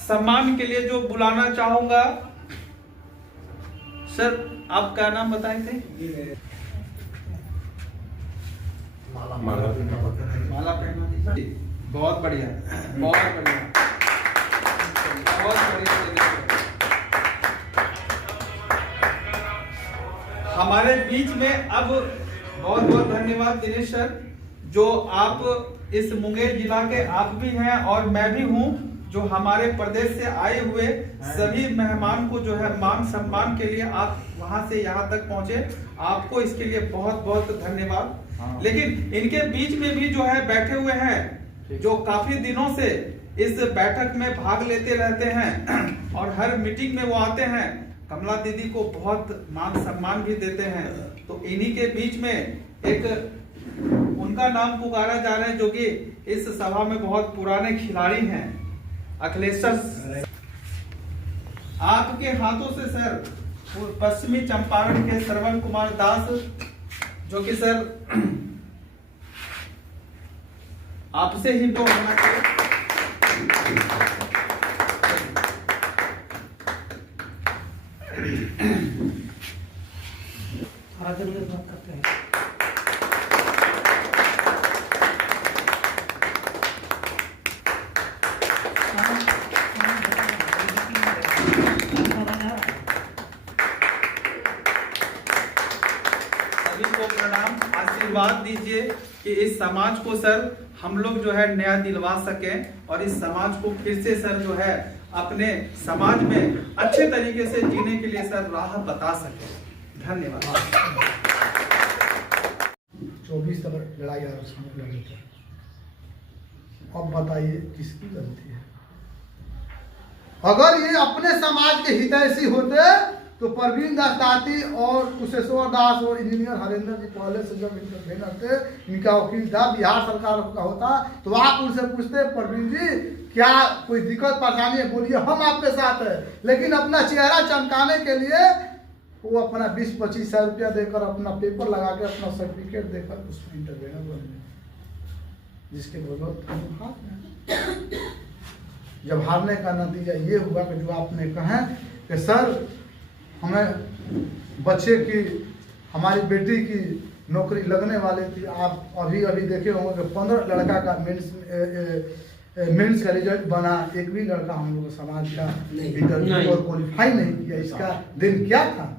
सम्मान के लिए जो बुलाना चाहूंगा, सर आपका नाम बताए थे? माला पहना दीजिए। बहुत बढ़िया, बहुत बढ़िया, बहुत बढ़िया। हमारे बीच में अब बहुत बहुत धन्यवाद दिनेश सर, जो आप इस मुंगेर जिला के आप भी हैं और मैं भी हूं, जो हमारे प्रदेश से आए हुए सभी मेहमान को जो है मान सम्मान के लिए आप वहां से यहाँ तक पहुंचे, आपको इसके लिए बहुत बहुत धन्यवाद। लेकिन इनके बीच में भी जो है बैठे हुए हैं जो काफी दिनों से इस बैठक में भाग लेते रहते हैं और हर मीटिंग में वो आते हैं, कमला दीदी को बहुत मान सम्मान भी देते हैं। तो इन्हीं के बीच में एक उनका नाम पुकारा जा रहा है जो कि इस सभा में बहुत पुराने खिलाड़ी हैं, अखिलेश सर। आपके हाथों से सर पश्चिमी चंपारण के श्रवण कुमार दास, जो कि सर आपसे ही तो होना चाहिए। बात करते हैं। प्रणाम, आशीर्वाद दीजिए कि इस समाज को सर हम लोग जो है नया दिलवा सकें और इस समाज को फिर से सर जो है अपने समाज में अच्छे तरीके से जीने के लिए सर राह बता सकें। धन्यवाद। 24 तक लड़ाई आरक्षण में लड़े थे। अब बताइए किसकी गलती है? अगर ये अपने समाज के हितैषी होते तो परवीन दास दाती और कुशेश्वर दास और इंजीनियर हरेंद्र जी पहले से जब इंटरवेनर थे, इनका वकील था, बिहार सरकार का होता तो आप उनसे पूछते परवीन जी क्या कोई दिक्कत परेशानी है, बोलिए हम आपके साथ है। लेकिन अपना चेहरा चमकाने के लिए वो अपना 20-25 हजार रुपया देकर अपना पेपर लगा के अपना सर्टिफिकेट देकर उसमें इंटरवेनर बन गए, जिसके बदौलत जब हारने का नतीजा ये हुआ कि जो आपने कहा कि सर हमें बच्चे की हमारी बेटी की नौकरी लगने वाली थी, आप अभी देखे होंगे कि 15 लड़का का मेंस का रिजल्ट बना, एक भी लड़का हम लोग समाज का इंटरव्यू और क्वालिफाई नहीं किया। इसका दिन क्या था?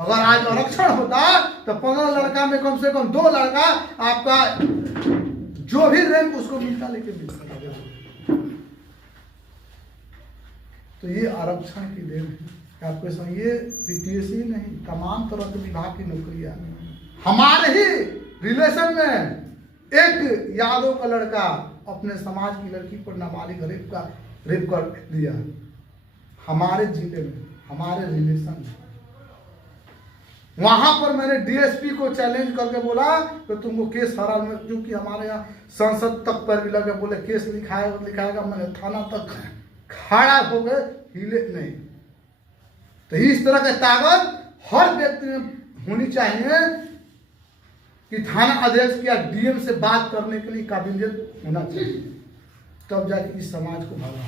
अगर आज आरक्षण होता तो 15 लड़का में कम से कम 2 लड़का आपका जो भी रैंक उसको मिलता, लेकिन मिलता। तो ये आरक्षण की देन है। आपके संग ये बीपीएससी नहीं, तमाम तरह के विभाग की नौकरियां हमारे ही रिलेशन में एक यादव का लड़का अपने समाज की लड़की पर नाबालिग रेप कर दिया, हमारे जिले में, हमारे रिलेशन में। वहां पर मैंने डीएसपी को चैलेंज करके बोला कि तुमको केस हरा, क्योंकि हमारे यहाँ संसद तक पर भी लगे, बोले केस लिखाएगा। मैंने थाना तक खड़ा हो गए, हिले नहीं। तो इस तरह की ताकत हर व्यक्ति में होनी चाहिए कि थाना अध्यक्ष या डीएम से बात करने के लिए काबिलियत होना चाहिए, तब जाके इस समाज को भला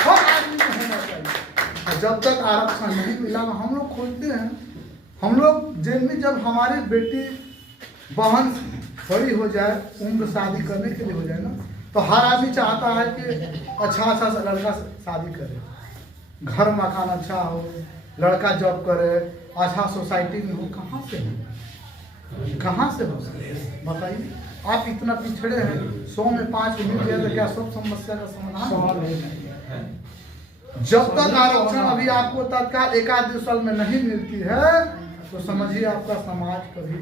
हर आदमी को होना चाहिए। जब तक आरक्षण नहीं मिला हम लोग खोजते हैं। हम लोग जेल में जब हमारी बेटी बहन बड़ी हो जाए, उम्र शादी करने के लिए हो जाए ना, तो हर आदमी चाहता है कि अच्छा लड़का शादी करे, घर मकान अच्छा हो, लड़का जॉब करे, अच्छा सोसाइटी में हो। कहाँ से हो? कहाँ से हो बताइए? आप इतना पिछड़े हैं, 100 में 5 मिल जाए तो क्या सब समस्या का समाधान है? जब तक आरक्षण अभी आपको तत्काल 1-2 साल में नहीं मिलती है तो समझिए आपका समाज कभी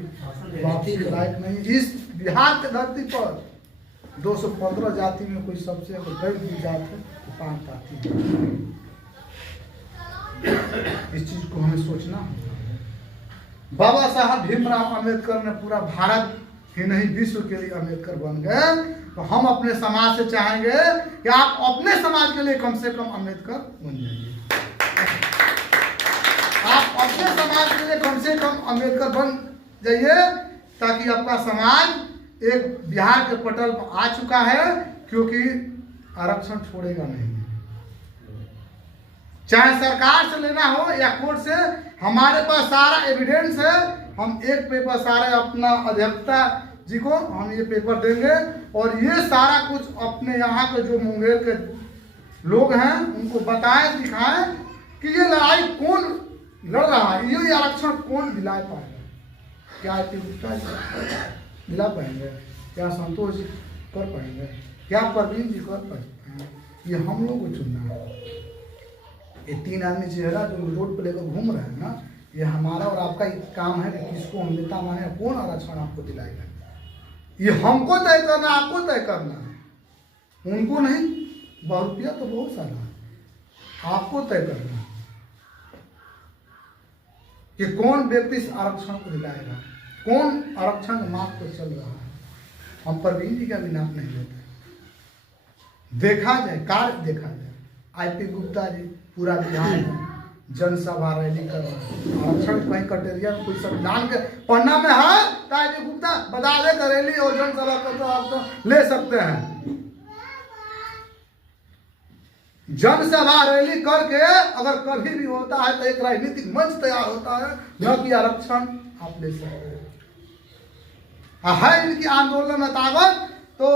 वापसी के लायक नहीं। इस बिहार की धरती पर 215 जाति में कोई सबसे बड़ी जात है पान पाती है। इस चीज को हमें सोचना होगा। बाबा साहब भीमराव अंबेडकर ने पूरा भारत ही नहीं विश्व के लिए अंबेडकर बन गए। तो हम अपने समाज से चाहेंगे कि आप अपने समाज के लिए कम से कम अम्बेडकर बन जाइए। आप अपने समाज के लिए कम से कम अम्बेडकर बन जाइए, ताकि आपका समाज एक बिहार के पटल पर आ चुका है, क्योंकि आरक्षण छोड़ेगा नहीं। चाहे सरकार से लेना हो या कोर्ट से, हमारे पास सारा एविडेंस है। हम एक पेपर सारे अपना अध्यक्षता जी को हम ये पेपर देंगे, और ये सारा कुछ अपने यहाँ के जो मुंगेर के लोग हैं उनको बताएं, दिखाएं कि ये लड़ाई कौन लड़ रहा है, ये आरक्षण कौन दिला पाएगा। क्या गुप्ता दिला पाएंगे, क्या संतोष जी कर पाएंगे, क्या प्रवीण जी कर पाएंगे, ये हम लोग को चुनना है। ये 3 आदमी चेहरा जो रोड पर लेकर घूम रहे हैं ना, ये हमारा और आपका काम है कि किसको हम नेता माने, कौन आरक्षण आपको दिलाएगा। ये हमको तय करना, आपको तय करना है, उनको नहीं। बहुरुपया तो बहुत सारा है, आपको तय करना है कि कौन व्यक्ति इस आरक्षण को दिलाएगा, कौन आरक्षण मार्ग पर चल रहा है। हम प्रवीण जी का भी नाम नहीं लेते। देखा जाए, कार्य देखा जाए। आईपी गुप्ता जी पूरा बिहार में जनसभा रैली कर रहे हैं। आरक्षण कहीं कटेरिया में कोई संविधान के पन्ना में है तो आईपी गुप्ता बता दे कर रैली और जनसभा कर तो आप तो ले सकते हैं। जनसभा रैली करके अगर कभी भी होता है तो एक राजनीतिक मंच तैयार होता है, न कि आरक्षण आप ले सकते हैं। है इनकी आंदोलन में ताकत तो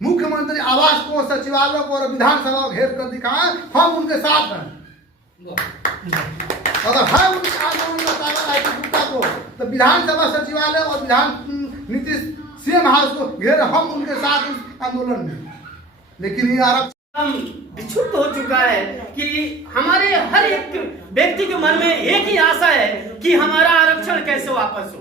मुख्यमंत्री आवास को, सचिवालय को और विधानसभा को घेर कर दिखाएं, हम उनके साथ हैं। अगर है उनकी आंदोलन में ताकत आईपी गुप्ता को, तो विधानसभा, सचिवालय और विधान नीतीश सीएम हाउस को घेर, हम उनके साथ इस आंदोलन में। लेकिन ये आरक्षण विक्षुब्ध हो चुका है कि हमारे हर एक व्यक्ति के मन में एक ही आशा है कि हमारा आरक्षण कैसे वापस हो,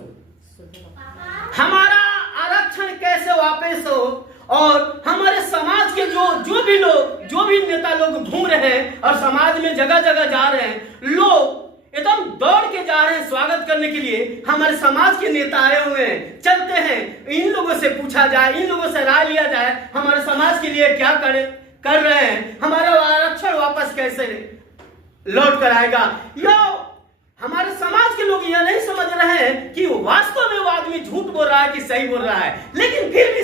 हमारा आरक्षण कैसे वापस हो। और हमारे समाज के जो भी लोग, जो भी नेता लोग घूम रहे हैं और समाज में जगह जगह जा रहे हैं, लोग एकदम दौड़ के जा रहे हैं स्वागत करने के लिए। हमारे समाज के नेता आए हुए हैं, चलते हैं, इन लोगों से पूछा जाए, इन लोगों से राय लिया जाए, हमारे समाज के लिए क्या कर रहे हैं, हमारा आरक्षण वापस कैसे लौट कर आएगा। या हमारे समाज के लोग यह नहीं समझ रहे हैं कि वास्तव में वो आदमी झूठ बोल रहा है कि सही बोल रहा है। लेकिन फिर भी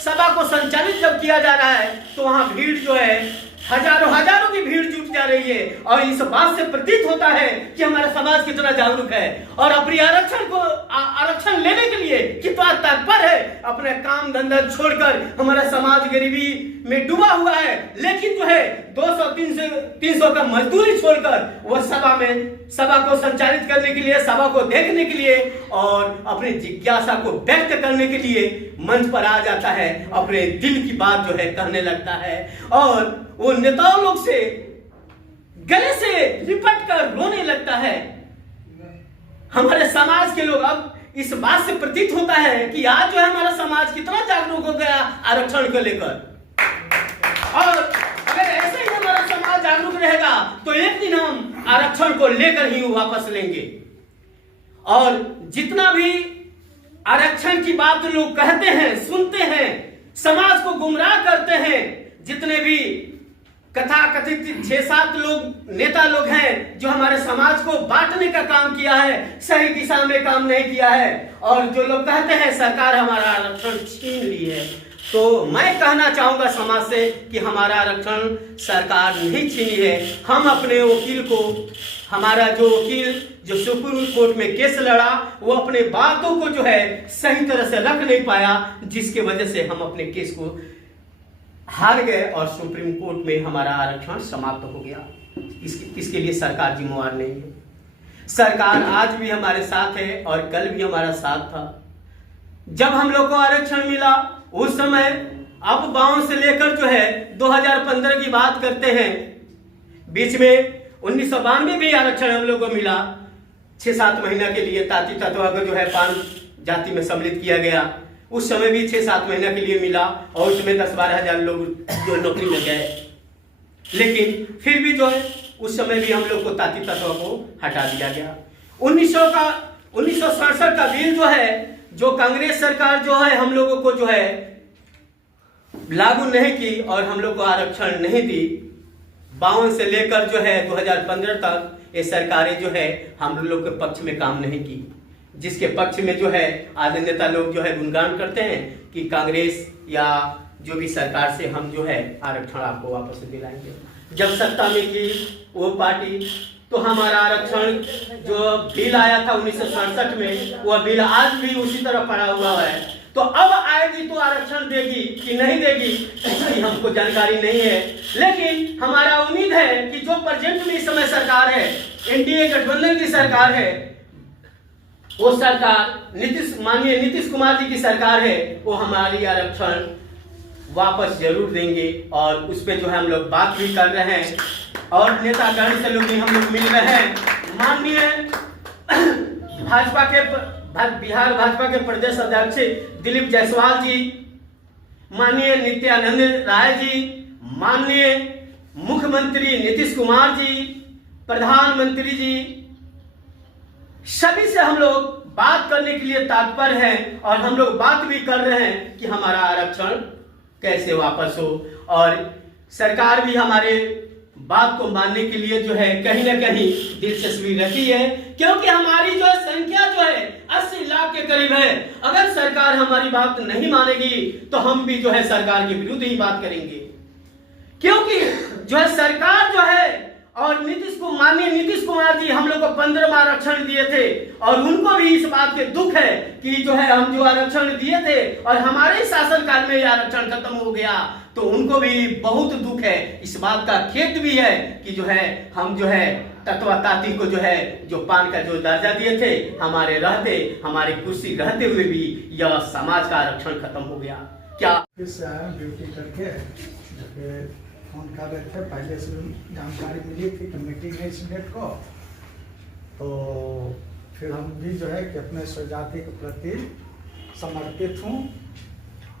सभा को संचालित जब किया जा रहा है तो वहां भीड़ जो है, हजारों की भीड़ जुट जा रही है, और इस बात से प्रतीत होता है कि हमारा समाज कितना जागरूक है और अपनी आरक्षण लेने के लिए कितना तत्पर है। अपने काम धंधा छोड़कर हमारा समाज गरीबी में डूबा हुआ है, लेकिन जो है 200-300 का मजदूरी छोड़कर वह सभा को संचालित करने के लिए, सभा को देखने के लिए और अपनी जिज्ञासा को व्यक्त करने के लिए मंच पर आ जाता है, अपने दिल की बात जो है कहने लगता है। और वो नेताओं लोग से गले से लिपट कर रोने लगता है। हमारे समाज के लोग, अब इस बात से प्रतीत होता है कि आज जो है हमारा समाज कितना जागरूक हो गया आरक्षण को लेकर। और अगर ऐसे ही हमारा समाज जागरूक रहेगा तो एक दिन हम आरक्षण को लेकर ही वापस लेंगे। और जितना भी आरक्षण की बात लोग कहते हैं, सुनते हैं, समाज को गुमराह करते हैं, जितने भी कथा कथित 6-7 लोग नेता लोग हैं जो हमारे समाज को बांटने का काम किया है, सही दिशा में काम नहीं किया है, और जो लोग कहते हैं सरकार हमारा आरक्षण छीन ली है, तो मैं कहना चाहूंगा समाज से कि हमारा आरक्षण सरकार नहीं छीनी है। हम अपने वकील को, हमारा जो वकील जो सुप्रीम कोर्ट में केस लड़ा, वो अपने बातों को जो है सही तरह से रख नहीं पाया, जिसके वजह से हम अपने केस को हार गए और सुप्रीम कोर्ट में हमारा आरक्षण समाप्त हो गया। इसके लिए सरकार जिम्मेवार नहीं है। सरकार आज भी हमारे साथ है और कल भी हमारा साथ था। जब हम लोग को आरक्षण मिला उस समय, अब बावन से लेकर जो है 2015 की बात करते हैं, बीच में 1992 भी आरक्षण हम लोग को मिला। 6-7 महीना के लिए ताती तत्वा को जो है 5 जाति में सम्मिलित किया गया। उस समय भी 6-7 महीना के लिए मिला और उसमें 10-12 हजार लोग जो नौकरी लग गए। लेकिन फिर भी जो है उस समय भी हम लोग को ताती तत्व को हटा दिया गया। 1967 का बिल जो है, जो कांग्रेस सरकार जो है हम लोगों को जो है लागू नहीं की और हम लोग को आरक्षण नहीं दी। 52 से लेकर जो है 2015 तक ये सरकारें जो है हम लोग के पक्ष में काम नहीं की, जिसके पक्ष में जो है आज नेता लोग जो है गुणगान करते हैं कि कांग्रेस या जो भी सरकार से हम जो है आरक्षण आपको वापस दिलाएंगे। जब सत्ता में थी वो पार्टी तो हमारा आरक्षण जो बिल आया था 1967 में, वह बिल आज भी उसी तरह पड़ा हुआ है। तो अब आएगी तो आरक्षण देगी कि नहीं देगी इसकी हमको जानकारी नहीं है, लेकिन हमारा उम्मीद है कि जो प्रेजेंट में इस समय सरकार है, एनडीए गठबंधन की सरकार है, वो सरकार माननीय नीतीश कुमार जी की सरकार है, वो हमारी आरक्षण वापस जरूर देंगे। और उस पर जो है हम लोग बात भी कर रहे हैं और नेतागण से लोग भी हम लोग मिल रहे हैं। माननीय बिहार भाजपा के प्रदेश अध्यक्ष दिलीप जायसवाल जी, माननीय नित्यानंद राय जी, माननीय मुख्यमंत्री नीतीश कुमार जी, प्रधानमंत्री जी, सभी से हम लोग बात करने के लिए तत्पर हैं और हम लोग बात भी कर रहे हैं कि हमारा आरक्षण कैसे वापस हो। और सरकार भी हमारे बात को मानने के लिए जो है कहीं ना कहीं दिलचस्पी रखी है, क्योंकि हमारी जो है संख्या जो है 80 लाख के करीब है। अगर सरकार हमारी बात नहीं मानेगी तो हम भी जो है सरकार के विरुद्ध ही बात करेंगे, क्योंकि जो है सरकार जो है और माननीय नीतीश कुमार जी हम लोग को 15 आरक्षण दिए थे और उनको भी इस बात के दुख है कि जो है हम जो आरक्षण दिए थे और हमारे शासन काल में ये आरक्षण खत्म हो गया, तो उनको भी बहुत दुख है। इस बात का खेद भी है कि जो है हम जो है तत्वताती को जो है जो पान का जो दर्जा दिए थे, हमारे कुर्सी रहते हुए भी यह समाज का आरक्षण खत्म हो गया। क्या ड्यूटी करके फोन कर रहे थे, पहले से जानकारी मिली थी कि मीटिंग है इस डेट को, तो फिर हम भी जो है कि अपने स्वजाति के प्रति समर्पित हूँ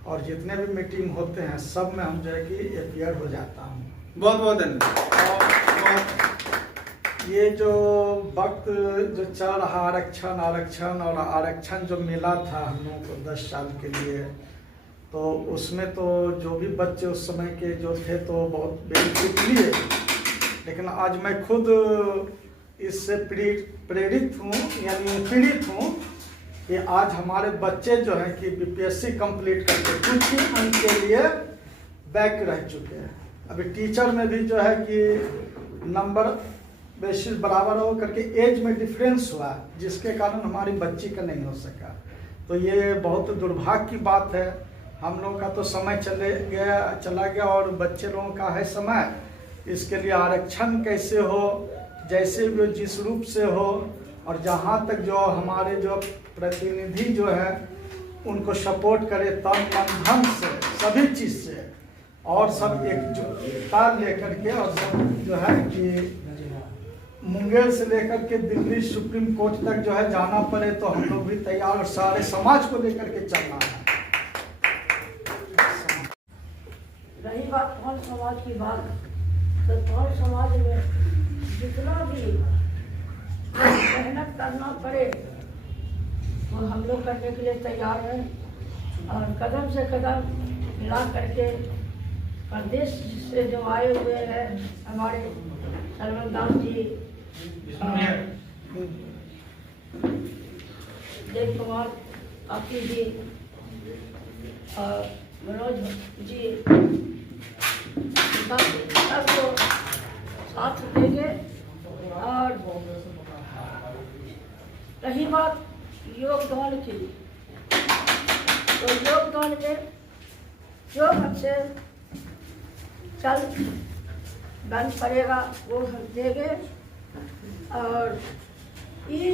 और जितने भी मीटिंग होते हैं सब में हम जो है कि अपीयर हो जाता हूँ। बहुत बहुत धन्यवाद। ये जो वक्त जो चल रहा आरक्षण जो मिला था हम लोगों को 10 साल के लिए, तो उसमें तो जो भी बच्चे उस समय के जो थे तो बहुत बेनिफिट लिए, लेकिन आज मैं खुद इससे प्रेरित हूँ यानी पीड़ित हूँ कि आज हमारे बच्चे जो हैं कि बीपीएससी कंप्लीट करके कुछ ही अंक के लिए बैक रह चुके हैं। अभी टीचर में भी जो है कि नंबर बेसिस बराबर हो करके एज में डिफरेंस हुआ, जिसके कारण हमारी बच्ची का नहीं हो सका। तो ये बहुत दुर्भाग्य की बात है। हम लोगों का तो समय चला गया और बच्चे लोगों का है समय। इसके लिए आरक्षण कैसे हो, जैसे भी जिस रूप से हो, और जहाँ तक जो हमारे जो प्रतिनिधि जो है उनको सपोर्ट करे तन मन धन से सभी चीज़ से, और सब एकजुटता लेकर के, और सब जो है कि मुंगेर से लेकर के दिल्ली सुप्रीम कोर्ट तक जो है जाना पड़े तो हम लोग भी तैयार, और सारे समाज को लेकर के चलना है। रही बात कौन समाज की बात, तो कौन समाज में जितना भी मेहनत करना पड़े वो हम लोग करने के लिए तैयार हैं, और कदम से कदम मिला करके प्रदेश से जो आए हुए हैं हमारे सरवन दास जी, देव कुमार आपकी जी और मनोज जी, सबको साथ देंगे। और रही बात योगदान की, तो योगदान में जो हमसे चल बन पड़ेगा वो हम देंगे। और ये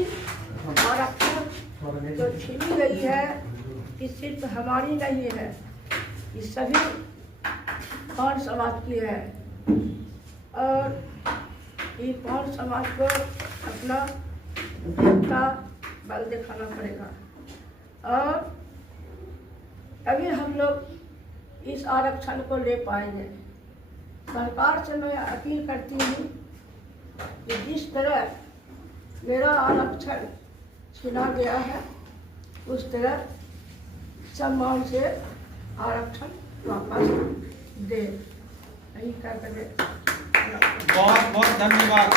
आरक्षण जो छीनी गई है कि सिर्फ हमारी नहीं है, ये सभी पान समाज की है, और ये पान समाज को अपना एकता बल दिखाना पड़ेगा। और अभी हम लोग इस आरक्षण को ले पाएंगे। सरकार से मैं अपील करती हूँ कि जिस तरह मेरा आरक्षण छीना गया है उस तरह सम्मान से आरक्षण वापस दे। यही कर करके बहुत बहुत धन्यवाद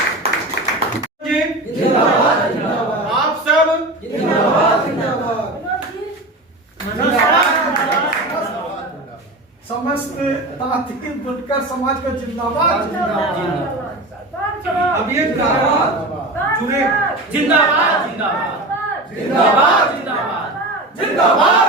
जी। जिंदाबाद जिंदाबाद। आप सब जिंदाबाद जिंदाबाद। समस्त तांत्रिक बुनकर समाज को जिंदाबाद जिंदाबाद। अब ये जिंदाबाद जुड़े जिंदाबाद जिंदाबाद जिंदाबाद जिंदाबाद जिंदाबाद।